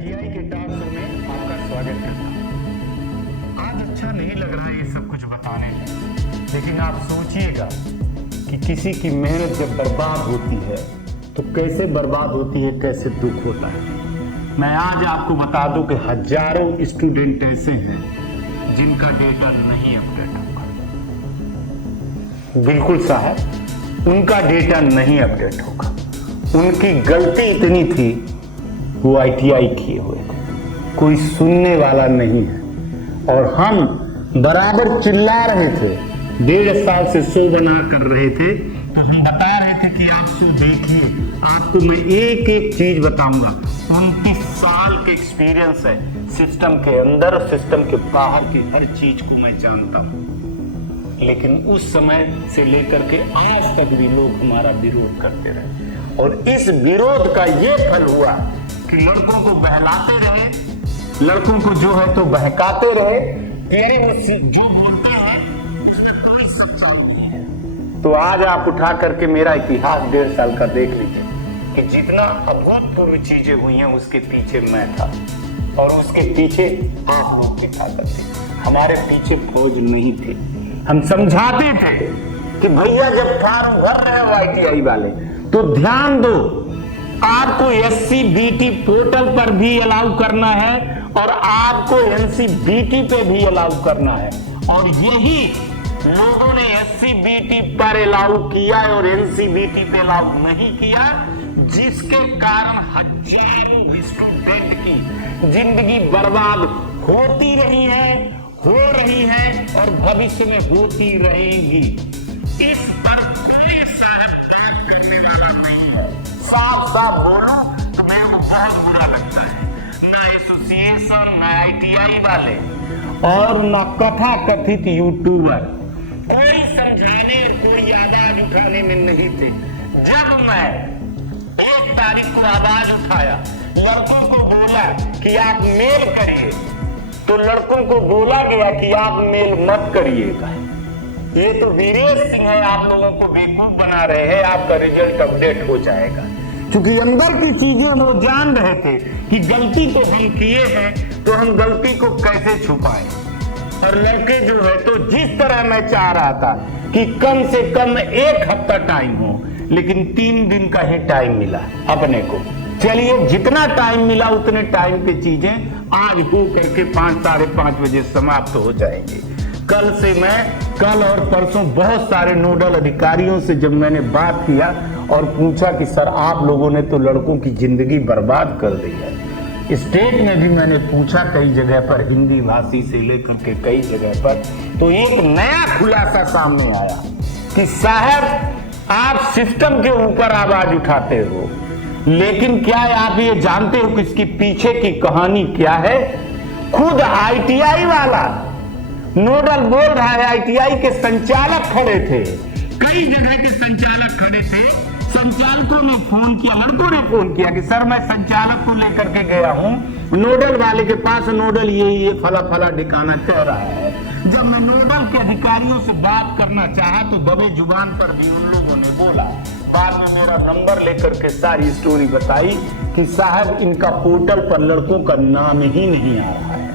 ITI के talk show में आपका स्वागत करता हूँ। आज अच्छा नहीं लग रहा है ये सब कुछ बताने में, लेकिन आप सोचिएगा कि किसी की मेहनत जब बर्बाद होती है तो कैसे बर्बाद होती है, कैसे दुख होता है। मैं आज आपको बता दूं कि हजारों स्टूडेंट ऐसे हैं जिनका डेटा नहीं अपडेट होगा। बिल्कुल साहब, उनका डेटा नहीं अपडेट होगा। उनकी गलती इतनी थी, वो आईटीआई किए हुए थे, कोई सुनने वाला नहीं है। और हम बराबर चिल्ला रहे थे, 1.5 साल से शो बना कर रहे थे, तो हम बता रहे थे कि आप शो देखिए, आपको मैं एक एक चीज बताऊंगा। 29 साल के एक्सपीरियंस है सिस्टम के अंदर, सिस्टम के बाहर की हर चीज को मैं जानता हूं। लेकिन उस समय से लेकर के आज तक भी लोग हमारा विरोध करते रहे, और इस विरोध का ये फल हुआ कि लड़कों को बहलाते रहे, लड़कों को जो है तो बहकाते रहे। जो बोलते हैं उसमें कोई सच्चा नहीं है। तो आज आप उठा करके मेरा इतिहास 1.5 साल का देख लीजिए कि जितना अभूतपूर्व चीजें हुई हैं उसके पीछे मैं था, और उसके पीछे आप लोग की ताकत थी। हमारे पीछे फौज नहीं थी। हम समझाते थे कि भैया जब फॉर्म भर रहे हो आईटीआई वाले तो ध्यान दो, आपको SCBT पोर्टल पर भी अलाउ करना है और आपको NCBT पे भी अलाउ करना है। और यही लोगों ने SCBT पर अलाउ किया और NCBT पे अलाउ नहीं किया, जिसके कारण हजारों स्टूडेंट की जिंदगी बर्बाद होती रही है, हो रही है और भविष्य में होती रहेगी। इस पर कोई साहब काम करने वाला नहीं है। साफ साफ बोलो तो मेरे को बहुत बुरा लगता है। ना एसोसिएशन, ना आईटीआई वाले और ना कथा कथित यूट्यूबर कोई समझाने और कोई आवाज उठाने में नहीं थे। जब मैं 1 तारीख को आवाज उठाया, लड़कों को बोला कि आप मेल करिए, तो लड़कों को बोला गया कि आप मेल मत करिएगा। ये तो वीरेश सिंह है, आप लोगों को बेवकूफ बना रहे हैं, आपका रिजल्ट अपडेट हो जाएगा। क्योंकि अंदर की चीजें वो जान रहे थे कि गलती तो हम किए हैं, तो हम गलती को कैसे छुपाएं। और लड़के जो है तो जिस तरह मैं चाह रहा था कि कम से कम 1 हफ्ता टाइम हो, लेकिन 3 दिन का ही टाइम मिला अपने को। चलिए, जितना टाइम मिला उतने टाइम पे चीजें आज हो करके 5, साढ़े 5 बजे समाप्त हो जाएंगे। कल से मैं कल और परसों बहुत सारे नोडल अधिकारियों से जब मैंने बात किया और पूछा कि सर आप लोगों ने तो लड़कों की जिंदगी बर्बाद कर दी है। स्टेट में भी मैंने पूछा कई जगह पर, हिंदी भाषी से लेकर के कई जगह पर, तो एक नया खुलासा सामने आया कि साहब आप सिस्टम के ऊपर आवाज उठाते हो, लेकिन क्या आप ये जानते हो कि इसके पीछे की कहानी क्या है? खुद आईटीआई वाला नोडल बोल रहा है, आईटीआई के संचालक खड़े थे, कई जगह के संचालक खड़े थे। संचालकों ने फोन किया, लड़कों ने फोन किया कि सर मैं संचालक को लेकर के गया हूं नोडल वाले के पास, नोडल ये फला फला ठिकाना कह रहा है। जब मैं नोडल के अधिकारियों से बात करना चाहा तो दबे जुबान पर भी उन लोगों ने बोला। बाद में मेरा नंबर लेकर के सारी स्टोरी बताई कि साहब इनका पोर्टल पर लड़कों का नाम ही नहीं आ रहा है।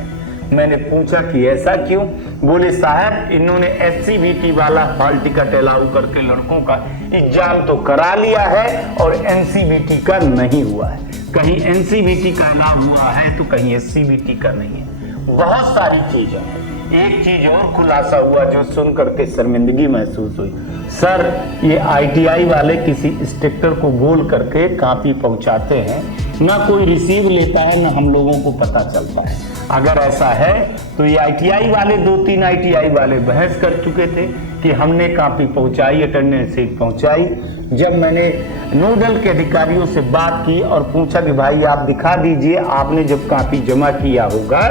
मैंने पूछा कि ऐसा क्यों? बोले साहब इन्होंने SCBT वाला हॉल टिकट अलाउ करके लड़कों का एग्जाम तो करा लिया है और NCBT का नहीं हुआ है। कहीं NCBT का अलाउ हुआ है तो कहीं SCBT का नहीं है। बहुत सारी चीजें हैं। एक चीज और खुलासा हुआ जो सुन करके शर्मिंदगी महसूस हुई। सर ये आईटीआई वाले किसी इंस्ट्रक्टर को बोल करके कॉपी पहुंचाते हैं, ना कोई रिसीव लेता है, ना हम लोगों को पता चलता है। अगर ऐसा है तो ये आईटीआई वाले 2-3 आईटीआई वाले बहस कर चुके थे कि हमने कॉपी पहुंचाई, अटेंडेंस शीट पहुंचाई। जब मैंने नोडल के अधिकारियों से बात की और पूछा कि भाई आप दिखा दीजिए, आपने जब कॉपी जमा किया होगा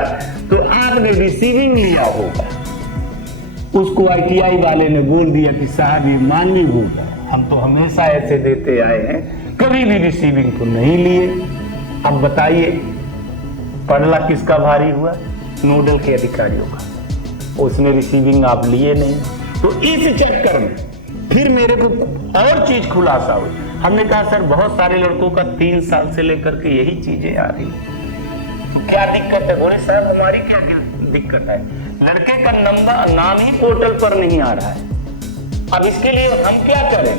तो आपने रिसीविंग लिया होगा, उसको आईटीआई वाले ने बोल दिया कि साहब ये मान्य होगा, हम तो हमेशा ऐसे देते आए हैं, कभी भी रिसीविंग तो नहीं लिए। अब बताइए पड़ला किसका भारी हुआ? नोडल के अधिकारियों का। उसने रिसीविंग आप लिए नहीं। तो इस चक्कर में फिर मेरे को और चीज खुलासा हुई। हमने कहा सर बहुत सारे लड़कों का 3 साल से लेकर के यही चीजें आ रही, क्या दिक्कत है? बोले साहब हमारी क्या दिक्कत है, लड़के का नाम ही पोर्टल पर नहीं आ रहा है। अब इसके लिए हम क्या करें?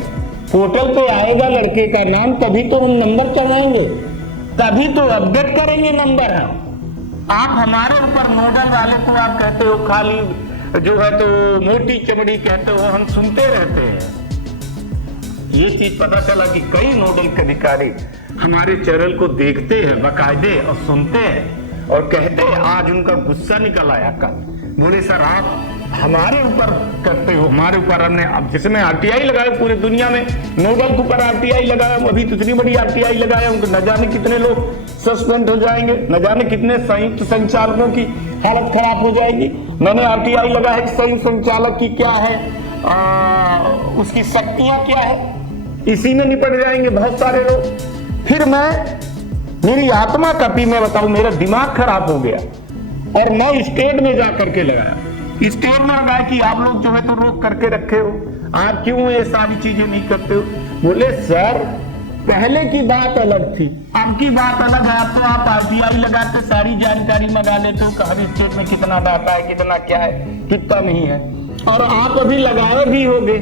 पोर्टल पे आएगा लड़के का नाम, तभी तो हम नंबर चढ़ाएंगे, तभी तो अपडेट करेंगे नंबर। आप हमारे ऊपर नोडल वाले को आप कहते हो खाली जो है तो मोटी चमड़ी कहते हो, हम सुनते रहते हैं। ये चीज पता चला कि कई नोडल अधिकारी हमारे चैनल को देखते हैं बाकायदे और सुनते हैं और कहते हैं, आज उनका गुस्सा निकल आया कल। बोले सर आप हमारे ऊपर करते हो, हमारे ऊपर हमने, अब जिसमें आरटीआई लगाया पूरी दुनिया में, नोडल के ऊपर आरटीआई लगाया, अभी तो इतनी बड़ी आरटीआई लगाया, उनको न जाने कितने लोग सस्पेंड हो जाएंगे, न जाने कितने संयुक्त संचालकों की हालत खराब हो जाएगी। मैंने आरटीआई लगाया है, संयुक्त संचालक की क्या है, उसकी शक्तियां क्या है, इसी में निपट जाएंगे बहुत सारे लोग। फिर मेरी आत्मा कपी, मैं बताऊं मेरा दिमाग खराब हो गया और मैं स्टेट में जाकर के लगाया, स्टेट में लगाया कि आप लोग जो है तो रोक करके रखे हो, आप क्यों ये सारी चीजें नहीं करते हो? बोले सर पहले की बात अलग थी, अब की बात अलग है। अब तो आप आरटीआई लगाते सारी जानकारी मंगा लेते हो कि हर स्टेट में कितना डाटा है, कितना क्या है, कितना नहीं है, और आप अभी लगाए भी होंगे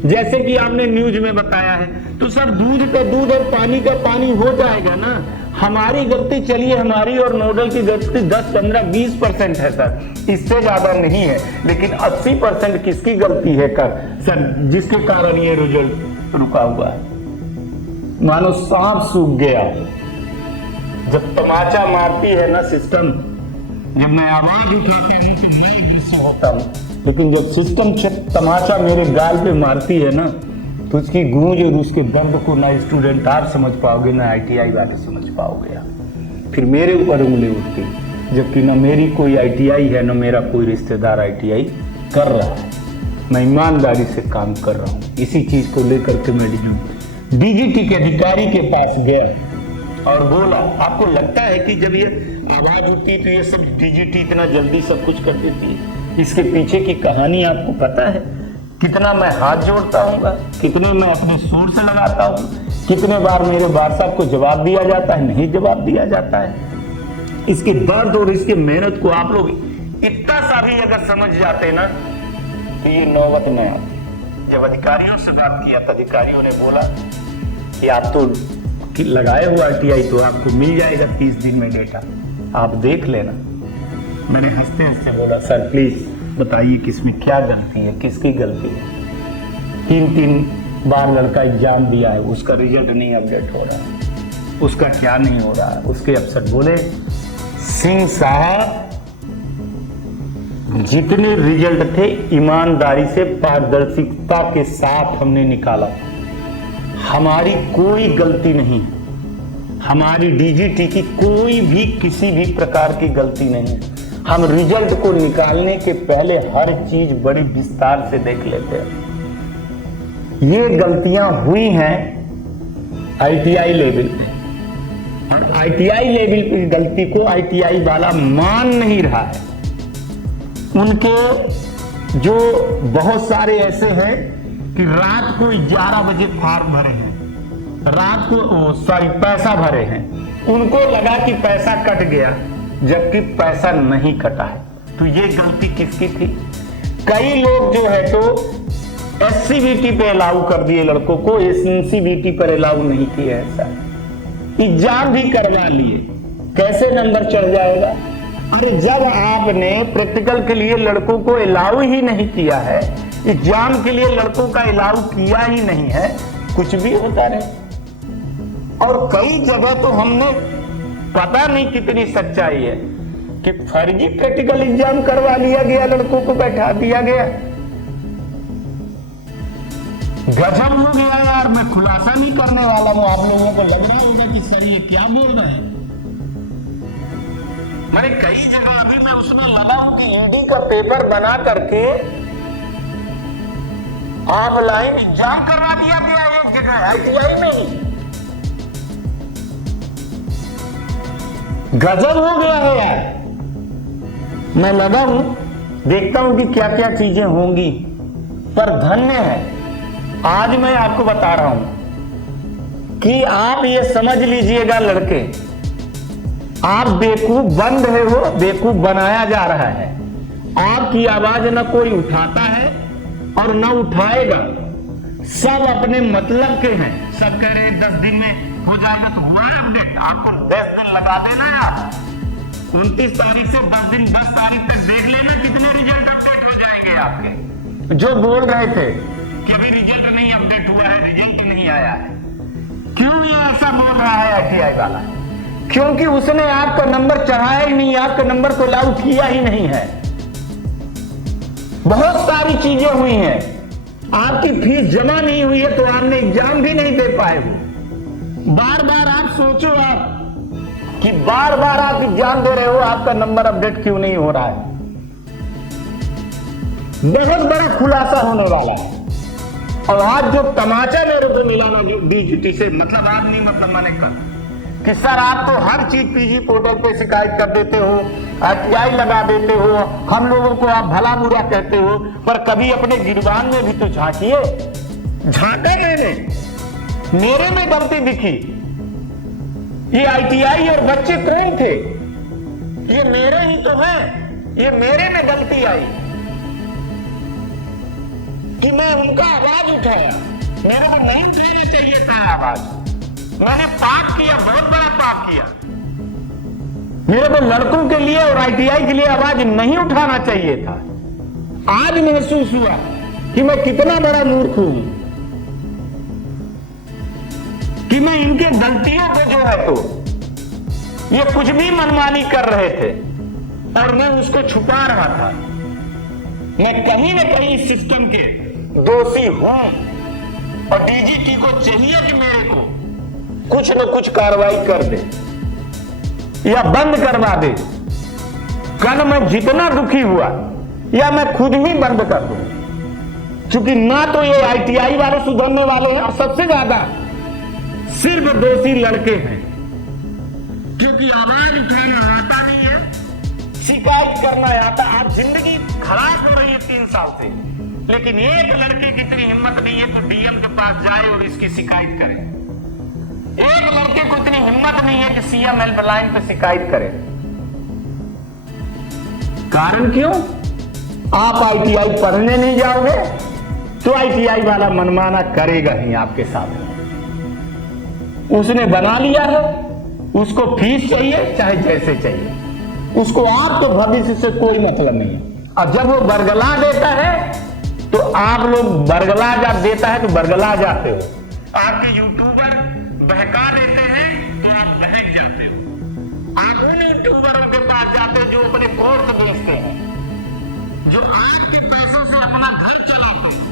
जैसे कि आपने न्यूज में बताया है। तो सर दूध का दूध और पानी का पानी हो जाएगा ना। हमारी गलती, चलिए हमारी और नोडल की गलती 10, 15, 20% है सर, इससे ज्यादा नहीं है, लेकिन 80% किसकी गलती है सर, जिसके कारण ये रिजल्ट रुका हुआ है। मानो सांप सूख गया, जब तमाचा मारती है ना सिस्टम, जब मैं आवाज उठाता हूं तो मैं गुस्सा होता हूं, लेकिन जब सिस्टम तमाचा मेरे गाल पे मारती है ना, तो उसकी गूंज और उसके दर्द को ना स्टूडेंट आप समझ पाओगे, ना आईटीआई वाले समझ पाओगे। फिर मेरे ऊपर उंगली उठती, जबकि ना मेरी कोई आईटीआई है, ना मेरा कोई रिश्तेदार आईटीआई कर रहा है। मैं ईमानदारी से काम कर रहा हूँ। इसी चीज को लेकर के मैं डीजीटी के अधिकारी के पास गया और बोला, आपको लगता है कि जब ये आवाज उठती तो ये सब डीजीटी इतना जल्दी सब कुछ कर देती है? इसके पीछे की कहानी आपको पता है? कितना मैं हाथ जोड़ता हूँ, कितने मैं अपने शोर से लगाता हूँ, कितने बार मेरे बार साहब को जवाब दिया जाता है, नहीं जवाब दिया जाता है। इसके दर्द और इसके मेहनत को आप लोग इतना सा भी अगर समझ जाते ना तो ये नौबत न आती। जब अधिकारियों से बात किया तो अधिकारियों ने बोला कि आप तो लगाए हुआ आरटीआई तो आपको मिल जाएगा 30 दिन में डेटा, आप देख लेना। मैंने हंसते हंसते बोला, सर प्लीज बताइए किसमें क्या गलती है, किसकी गलती है? 3 बार लड़का एग्जाम दिया है, उसका रिजल्ट नहीं अपडेट हो रहा है, उसका क्या नहीं हो रहा है? उसके अफसर बोले, सिंह साहब जितने रिजल्ट थे ईमानदारी से पारदर्शिता के साथ हमने निकाला, हमारी कोई गलती नहीं, हमारी डीजीटी की कोई भी किसी भी प्रकार की गलती नहीं है। हम रिजल्ट को निकालने के पहले हर चीज बड़ी विस्तार से देख लेते हैं। ये गलतियां हुई हैं आईटीआई लेवल पे, और आईटीआई लेवल की गलती को आईटीआई वाला मान नहीं रहा है। उनके जो बहुत सारे ऐसे हैं कि रात को 11 बजे फॉर्म भरे हैं, रात को पैसा भरे हैं, उनको लगा कि पैसा कट गया, जबकि पैसा नहीं कटा है। तो ये गलती किसकी थी? कई लोग जो है तो एससीबीटी पे अलाउ कर दिए लड़कों को, एनसीबीटी पर अलाउ नहीं किया। ऐसा एग्जाम भी करवा लिए, कैसे नंबर चढ़ जाएगा? अरे जब आपने प्रैक्टिकल के लिए लड़कों को अलाउ ही नहीं किया है, एग्जाम के लिए लड़कों का अलाउ किया ही नहीं है, कुछ भी होता रहे। और कई जगह तो हमने पता नहीं कितनी सच्चाई है कि फर्जी प्रैक्टिकल एग्जाम करवा लिया गया, लड़कों को बैठा दिया गया। गजब हो गया यार। मैं खुलासा नहीं करने वाला हूं, आप लोगों को लग रहा होगा कि सर ये क्या बोल रहे हैं। मैंने कई जगह अभी मैं उसमें लगा हूं कि ईडी का पेपर बना करके ऑफलाइन एग्जाम करवा दिया गया एक जगह आईटीआई में ही। गजब हो गया है यार। मैं लगा हूं, देखता हूं कि क्या क्या चीजें होंगी, पर धन्य है आज मैं आपको बता रहा हूं कि आप ये समझ लीजिएगा लड़के आप बेवकूफ बन रहे हो, बेवकूफ बनाया जा रहा है। आपकी आवाज न कोई उठाता है और न उठाएगा। सब अपने मतलब के हैं। सब कह रहे हैं 10 दिन में हो जाएगा, तो हुआ है अपडेट। आपको 10 दिन लगा देना है। आप 29 तारीख से 10 दिन, 10 तारीख तक देख लेना कितने रिजल्ट अपडेट हो जाएंगे आपके। जो बोल रहे थे कि अभी रिजल्ट नहीं अपडेट हुआ है, रिजल्ट नहीं आया है, क्यों ये ऐसा बोल रहा है आईटीआई वाला? क्योंकि उसने आपका नंबर चढ़ाया ही नहीं, आपके नंबर को लागू किया ही नहीं है। बहुत सारी चीजें हुई हैं। आपकी फीस जमा नहीं हुई है तो आपने एग्जाम भी नहीं दे पाए हो। बार बार आप सोचो आप कि बार बार आप एग्जाम दे रहे हो, आपका नंबर अपडेट क्यों नहीं हो रहा है। बहुत बड़ा खुलासा होने वाला है। और आज जो तमाचा मेरे को मिला ना डीजीटी से, मतलब आप नहीं, मतलब मैंने कहा कि सर आप तो हर चीज पीजी पोर्टल पे शिकायत कर देते हो, आरटीआई लगा देते हो, हम लोगों को आप भला बुरा कहते हो, पर कभी अपने गिरबान में भी तो झांकिए। झांका मैंने, मेरे में गलती दिखी। ये आईटीआई और बच्चे कौन थे? ये मेरे ही तो हैं। ये मेरे में गलती आई कि मैं उनका आवाज उठाया। मेरे को नहीं उठाना चाहिए था आवाज। मैंने पाप किया, बहुत बड़ा पाप किया। मेरे को लड़कों के लिए और आईटीआई के लिए आवाज नहीं उठाना चाहिए था। आज महसूस हुआ कि मैं कितना बड़ा मूर्ख हूं, कि मैं इनके गलतियों को जो है तो ये कुछ भी मनमानी कर रहे थे और मैं उसको छुपा रहा था। मैं कहीं न कहीं सिस्टम के दोषी हूं और डीजीटी को चाहिए कि मेरे को कुछ न कुछ कार्रवाई कर दे या बंद करवा दे। कल मैं जितना दुखी हुआ या मैं खुद ही बंद कर दूं, क्योंकि ना तो ये आईटीआई वाले सुधरने वाले हैं और सबसे ज्यादा सिर्फ दोषी लड़के हैं, क्योंकि आवाज उठाना आता नहीं है, शिकायत करना आता। आप जिंदगी खराब हो रही है 3 साल से, लेकिन एक लड़के की इतनी हिम्मत नहीं है तो डीएम के पास जाए और इसकी शिकायत करे। एक लड़के को इतनी हिम्मत नहीं है कि सीएम हेल्पलाइन पे शिकायत करे। कारण क्यों? आप आईटीआई पढ़ने नहीं जाओगे तो आईटीआई वाला मनमाना करेगा ही आपके साथ। उसने बना लिया है, उसको फीस चाहिए चाहे जैसे चाहिए, उसको आपके भविष्य से कोई मतलब नहीं है। और जब वो बरगला देता है तो आप लोग बरगला जब देता है तो बरगला जाते हो। आपके यूट्यूबर बहका देते हैं तो आप बहक जाते हो। आप उन यूट्यूबरों के पास जाते हो जो अपने कोर्स बेचते हैं, जो आपके पैसों से अपना घर चलाते हैं,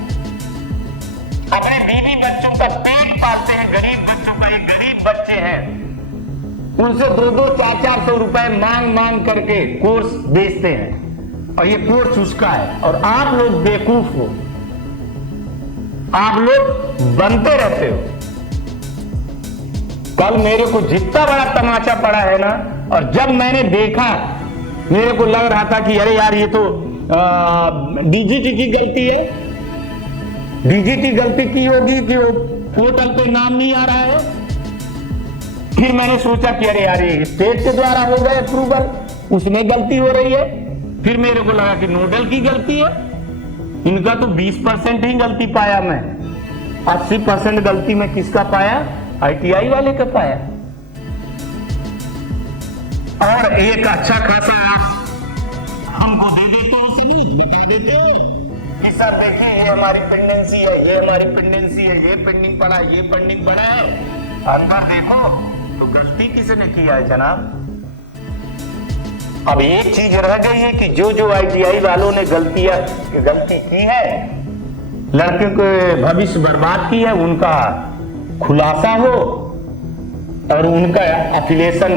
अपने बीवी बच्चों का पेट पालते हैं। गरीब बच्चों का, ये गरीब बच्चे हैं, उनसे 2-2, 400 रुपए मांग मांग करके कोर्स बेचते हैं और ये कोर्स उसका है। और आप लोग बेवकूफ हो, आप लोग बनते रहते हो। कल मेरे को जितना बड़ा तमाचा पड़ा है ना, और जब मैंने देखा मेरे को लग रहा था कि अरे यार ये तो डीजीटी की गलती है। डीजीटी गलती की होगी कि वो पोर्टल पे नाम नहीं आ रहा है। फिर मैंने सोचा कि अरे यार ये स्टेट के द्वारा हो गए अप्रूवल, उसमें गलती हो रही है। फिर मेरे को लगा कि नोडल की गलती है। इनका तो 20% ही गलती पाया मैं, 80% गलती मैं किसका पाया? आईटीआई वाले का पाया। और एक अच्छा खासा हमको दे देते हो, सबूत बता देते हो कि सर देखिए ये हमारी पेंडेंसी है, ये हमारी पेंडेंसी है, ये पेंडिंग पड़ा है, ये पेंडिंग पड़ा है। और फिर देखो तो गलती किसने किया है जनाब? अब एक चीज रह गई है कि जो आईटीआई वालों ने गलती की है, लड़के को भविष्य बर्बाद की है, उनका खुलासा हो और उनका एफिलिएशन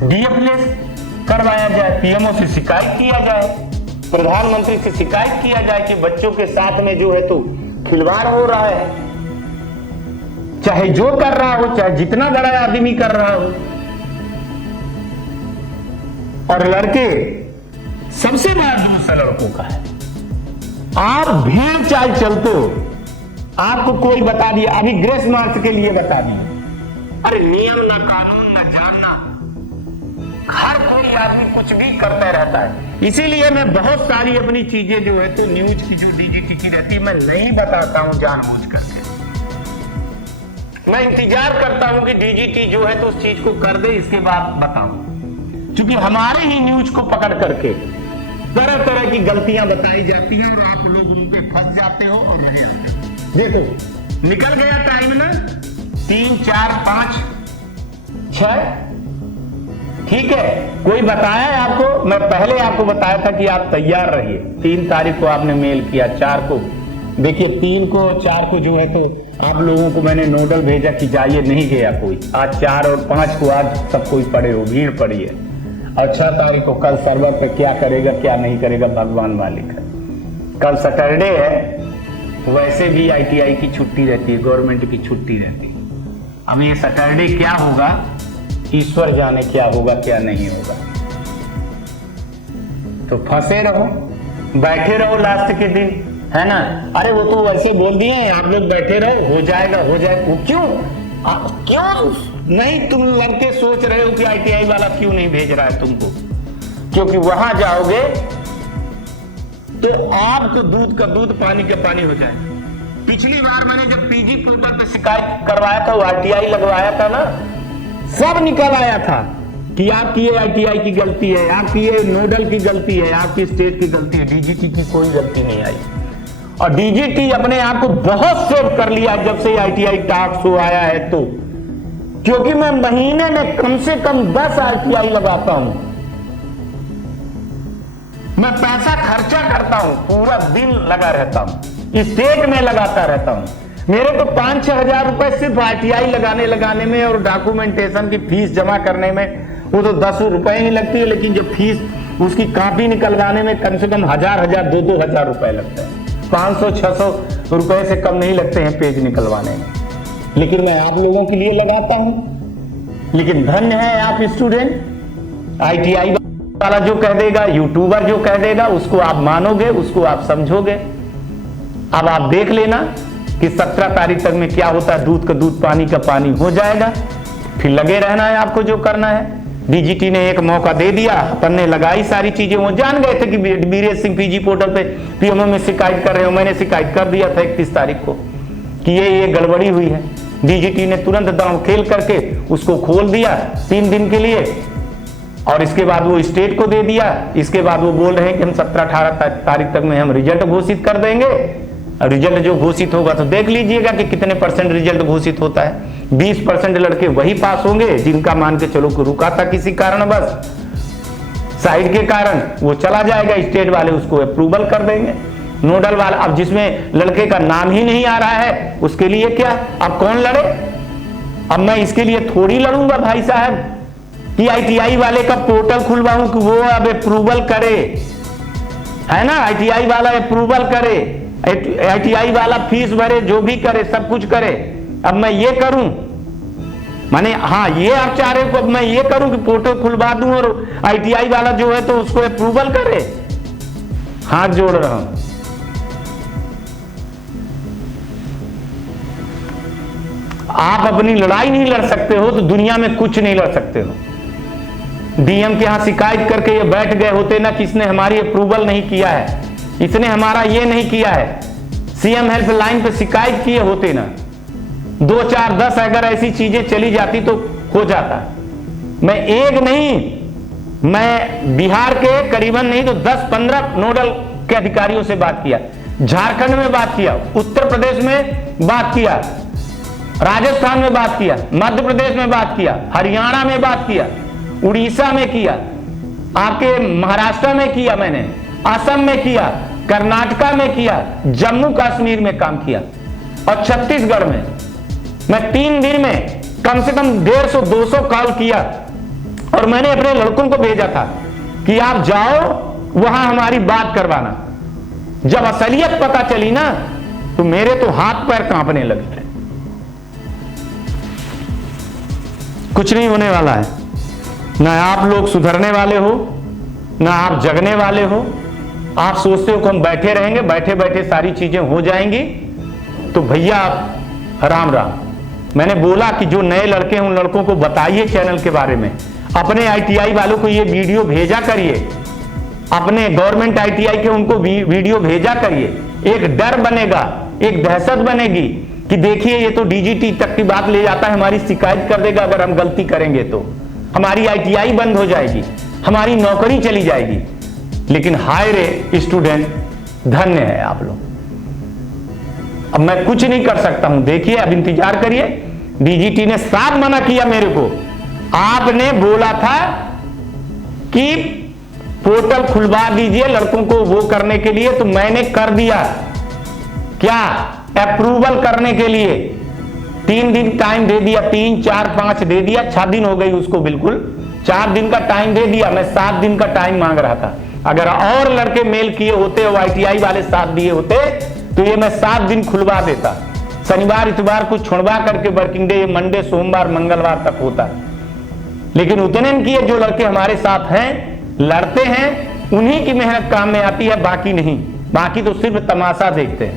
डीएफएस करवाया जाए, पीएमओ से शिकायत किया जाए, प्रधानमंत्री से शिकायत किया जाए कि बच्चों के साथ में जो है तो खिलवाड़ हो रहा है। चाहे जो कर रहा हो, चाहे जितना बड़ा आदमी कर रहा हो। और लड़के, सबसे बड़ा दोष लड़कों का है। आप भीड़ चाल चलते हो, आपको कोई बता दिया, अभी ग्रेस मार्च के लिए बता दिया, अरे नियम ना कानून ना जानना, हर कोई आदमी कुछ भी करता रहता है। इसीलिए मैं बहुत सारी अपनी चीजें जो है तो न्यूज की जो डीजीटी की रहती है मैं नहीं बताता हूं जानबूझ करके। मैं इंतजार करता हूं कि डीजीटी जो है तो उस चीज को कर दे, इसके बाद बताऊं। क्योंकि हमारे ही न्यूज को पकड़ करके तरह तरह की गलतियां बताई जाती हैं और आप लोग उन पे फंस जाते हो। देखो निकल गया टाइम ना, 3 4 5 6, ठीक है। कोई बताया है आपको? मैं पहले आपको बताया था कि आप तैयार रहिए। 3 तारीख को आपने मेल किया, 4 को देखिए, 3 को 4 को जो है तो आप लोगों को मैंने नोडल भेजा कि जाइए, नहीं गया कोई। आज 4 और 5 को आज सब कोई पड़े हो, भीड़ पड़ी है। और 6 तारीख को कल सर्वर पे क्या करेगा क्या नहीं करेगा भगवान मालिक है। कल सैटरडे है, वैसे भी आईटीआई की छुट्टी रहती है, गवर्नमेंट की छुट्टी रहती है। अब ये सैटरडे क्या होगा ईश्वर जाने, क्या होगा क्या नहीं होगा। तो फंसे रहो, बैठे रहो लास्ट के दिन, है ना। अरे वो तो वैसे बोल दिए आप लोग बैठे रहो, हो जाएगा हो जाएगा। क्यों क्यों नहीं तुम लड़के सोच रहे हो कि आईटीआई वाला क्यों नहीं भेज रहा है तुमको? क्योंकि वहां जाओगे तो आपको दूध का दूध पानी का पानी हो जाएगा। पिछली बार मैंने जब पीजी पोर्टल पे शिकायत करवाया था, वो आईटीआई लगवाया था ना, सब निकल आया था कि आपकी ये आईटीआई की गलती है, आपकी ये नोडल की गलती है, आपकी स्टेट की गलती है। डीजीटी की कोई गलती नहीं आई। और डीजीटी अपने आप को बहुत सेव कर लिया जब से आईटीआई टास्क शो आया है तो, क्योंकि मैं महीने में कम से कम 10 आईटीआई लगाता हूं। मैं पैसा खर्चा करता हूं, पूरा दिन लगा रहता हूं, स्टेट में लगाता रहता हूं। मेरे तो 5-6 हजार रुपए सिर्फ आईटीआई लगाने में और डॉक्यूमेंटेशन की फीस जमा करने में, वो तो 10 रुपए ही लगती है, लेकिन जो फीस उसकी कॉपी निकलवाने में कम से कम 1000 2 हजार रुपए लगते हैं। 500-600 रुपए से कम नहीं लगते हैं पेज निकलवाने में। लेकिन मैं आप लोगों के लिए लगाता हूं। लेकिन धन्य है आप स्टूडेंट, आईटीआई वाला जो कह देगा, यूट्यूबर जो कह देगा, उसको आप मानोगे, उसको आप समझोगे। अब आप देख लेना कि 17 तारीख तक में क्या होता है। दूध का दूध पानी का पानी हो जाएगा, फिर लगे रहना है आपको जो करना है। डीजीटी ने एक मौका दे दिया, अपन ने लगाई सारी चीजें। वो जान गए थे कि बीरेश सिंह पीजी पोर्टल पे पीएमओ में शिकायत कर रहे हो। मैंने शिकायत कर दिया था 31 तारीख को कि ये गड़बड़ी हुई है। डीजीटी ने तुरंत दांव खेल करके उसको खोल दिया 3 दिन के लिए, और इसके बाद वो स्टेट को दे दिया। इसके बाद वो बोल रहे हैं कि हम 17-18 तारीख तक में हम रिजल्ट घोषित कर देंगे। रिजल्ट जो घोषित होगा तो देख लीजिएगा कि कितने % रिजल्ट घोषित होता है। 20% लड़के वही पास होंगे जिनका मान के चलो रुका था किसी कारण, बस साइड के कारण वो चला जाएगा, स्टेट वाले उसको अप्रूवल कर देंगे। नोडल वाला, अब जिसमें लड़के का नाम ही नहीं आ रहा है उसके लिए क्या, अब कौन लड़े? अब मैं इसके लिए थोड़ी लड़ूंगा भाई साहब कि आईटीआई वाले का पोर्टल खुलवाऊं कि वो अब अप्रूवल करे, है ना। आईटीआई वाला अप्रूवल करे, आईटीआई वाला फीस भरे, जो भी करे सब कुछ करे। अब मैं ये करूं, माने हाँ ये आप चाह रहे हो अब मैं ये करूं कि पोर्टल खुलवा दूं और आईटीआई वाला जो है तो उसको अप्रूवल करे? हाथ जोड़ रहा हूं। आप अपनी लड़ाई नहीं लड़ सकते हो तो दुनिया में कुछ नहीं लड़ सकते हो। डीएम के यहां शिकायत करके ये बैठ गए होते ना कि इसने हमारी अप्रूवल नहीं किया है, इसने हमारा ये नहीं किया है। सीएम हेल्पलाइन पे शिकायत किए होते ना, 2 4 10 अगर ऐसी चीजें चली जाती तो हो जाता। मैं एक नहीं, मैं बिहार के करीबन नहीं तो 10-15 नोडल के अधिकारियों से बात किया, झारखंड में बात किया, उत्तर प्रदेश में बात किया, राजस्थान में बात किया, मध्य प्रदेश में बात किया, हरियाणा में बात किया, उड़ीसा में किया, आपके महाराष्ट्र में किया, मैंने असम में किया, कर्नाटका में किया, जम्मू कश्मीर में काम किया और छत्तीसगढ़ में। मैं 3 दिन में कम से कम 150-200 कॉल किया और मैंने अपने लड़कों को भेजा था कि आप जाओ वहां हमारी बात करवाना। जब असलियत पता चली ना तो मेरे तो हाथ पैर कांपने लगे थे। कुछ नहीं होने वाला है, ना आप लोग सुधरने वाले हो, ना आप जगने वाले हो। आप सोचते हो कि हम बैठे रहेंगे, बैठे बैठे सारी चीजें हो जाएंगी, तो भैया राम राम। मैंने बोला कि जो नए लड़के हैं उन लड़कों को बताइए चैनल के बारे में, अपने आईटीआई वालों को ये वीडियो भेजा करिए, अपने गवर्नमेंट आईटीआई के उनको वीडियो भेजा करिए। एक डर बनेगा, एक दहशत बनेगी कि देखिए ये तो डीजीटी तक की बात ले जाता है, हमारी शिकायत कर देगा अगर हम गलती करेंगे तो, हमारी आईटीआई बंद हो जाएगी, हमारी नौकरी चली जाएगी। लेकिन हाय रे स्टूडेंट, धन्य है आप लोग। अब मैं कुछ नहीं कर सकता हूं, देखिए अब इंतजार करिए। डीजीटी ने साफ मना किया मेरे को, आपने बोला था कि पोर्टल खुलवा दीजिए लड़कों को वो करने के लिए, तो मैंने कर दिया। क्या अप्रूवल करने के लिए 3 दिन टाइम दे दिया, 3, 4, 5 दे दिया, 6 दिन हो गई उसको, बिल्कुल 4 दिन का टाइम दे दिया। मैं 7 दिन का टाइम मांग रहा था। अगर और लड़के मेल किए होते और आईटीआई वाले साथ दिए होते तो ये मैं 7 दिन खुलवा देता। शनिवार इतवार को छुड़वा करके वर्किंग डे मंडे सोमवार मंगलवार तक होता। लेकिन उतने किए जो लड़के हमारे साथ हैं, लड़ते हैं, उन्हीं की मेहनत काम में आती है, बाकी नहीं। बाकी तो सिर्फ तमाशा देखते हैं।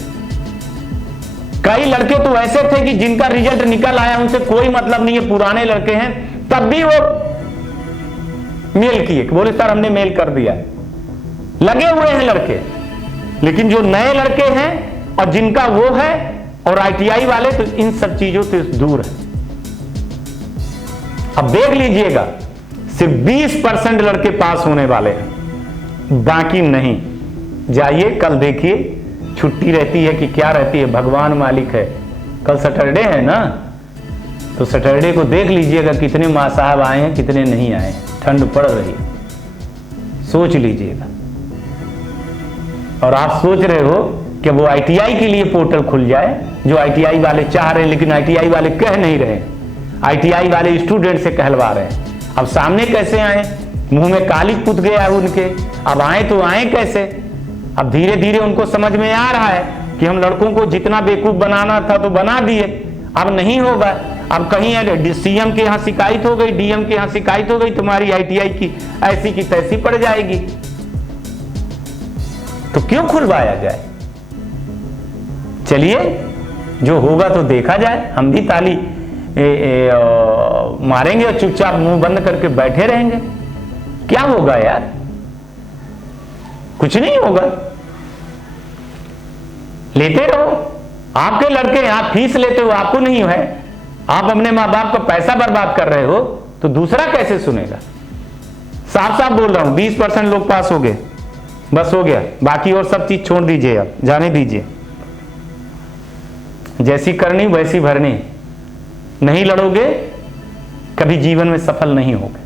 कई लड़के तो ऐसे थे कि जिनका रिजल्ट निकल आया उनसे कोई मतलब नहीं है, पुराने लड़के हैं, तब भी वो मेल किए, बोले सर हमने मेल कर दिया। लगे हुए हैं लड़के। लेकिन जो नए लड़के हैं और जिनका वो है और आईटीआई वाले, तो इन सब चीजों से दूर है। अब देख लीजिएगा, सिर्फ 20% लड़के पास होने वाले हैं, बाकी नहीं। जाइए कल देखिए, छुट्टी रहती है कि क्या रहती है, भगवान मालिक है। कल सैटरडे है ना, तो सैटरडे को देख लीजिएगा कितने माँ साहब आए हैं, कितने नहीं आए। ठंड पड़ रही है, सोच लीजिएगा। और आप सोच रहे हो कि वो आईटीआई के लिए पोर्टल खुल जाए, जो आईटीआई वाले चाह रहे हैं, लेकिन आईटीआई वाले कह नहीं रहे। आईटीआई वाले स्टूडेंट से कहलवा रहे हैं। अब सामने कैसे आए, मुंह में काली पुत गया उनके, अब आए तो आए कैसे। अब धीरे धीरे उनको समझ में आ रहा है कि हम लड़कों को जितना बेवकूफ बनाना था तो बना दिए, अब नहीं होगा। अब कहीं सीएम के यहाँ शिकायत हो गई, डीएम के यहाँ शिकायत हो गई, तुम्हारी आईटीआई की ऐसी की तैसी पड़ जाएगी। तो क्यों खुलवाया जाए। चलिए जो होगा तो देखा जाए। हम भी ताली मारेंगे और चुपचाप मुंह बंद करके बैठे रहेंगे। क्या होगा यार, कुछ नहीं होगा। लेते रहो, आपके लड़के हैं, आप फीस लेते हो, आपको नहीं है, आप अपने माँ बाप का पैसा बर्बाद कर रहे हो, तो दूसरा कैसे सुनेगा। साफ साफ बोल रहा हूं, 20% लोग पास हो गए, बस हो गया। बाकी और सब चीज छोड़ दीजिए, आप जाने दीजिए। जैसी करनी वैसी भरनी। नहीं लड़ोगे कभी जीवन में सफल नहीं होगे।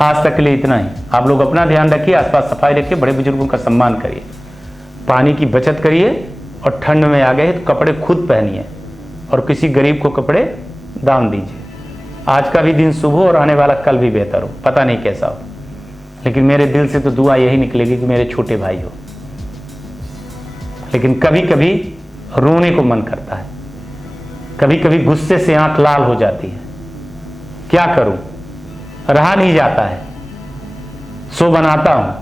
आज तक के लिए इतना ही। आप लोग अपना ध्यान रखिए, आसपास सफाई रखिए, बड़े बुजुर्गों का सम्मान करिए, पानी की बचत करिए, और ठंड में आ गए तो कपड़े खुद पहनिए और किसी गरीब को कपड़े दान दीजिए। आज का भी दिन शुभ हो और आने वाला कल भी बेहतर हो, पता नहीं कैसा हो, लेकिन मेरे दिल से तो दुआ यही निकलेगी कि मेरे छोटे भाई हो। लेकिन कभी कभी रोने को मन करता है, कभी कभी गुस्से से आंख लाल हो जाती है। क्या करूं, रहा नहीं जाता है, शो बनाता हूं।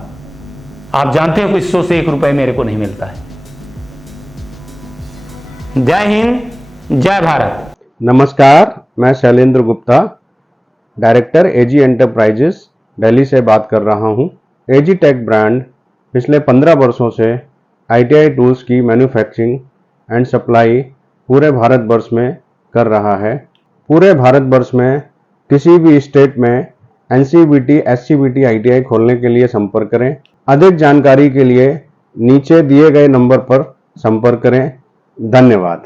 आप जानते हो कि इस शो से 1 रुपए मेरे को नहीं मिलता है। जय हिंद, जय भारत। नमस्कार, मैं शैलेंद्र गुप्ता, डायरेक्टर एजी एंटरप्राइजेस दिल्ली से बात कर रहा हूं। एजी टेक ब्रांड पिछले 15 वर्षों से आईटीआई टूल्स की मैन्युफैक्चरिंग एंड सप्लाई पूरे भारतवर्ष में कर रहा है। पूरे भारतवर्ष में किसी भी स्टेट में एनसीबीटी, एससीबीटी आईटीआई खोलने के लिए संपर्क करें। अधिक जानकारी के लिए नीचे दिए गए नंबर पर संपर्क करें। धन्यवाद।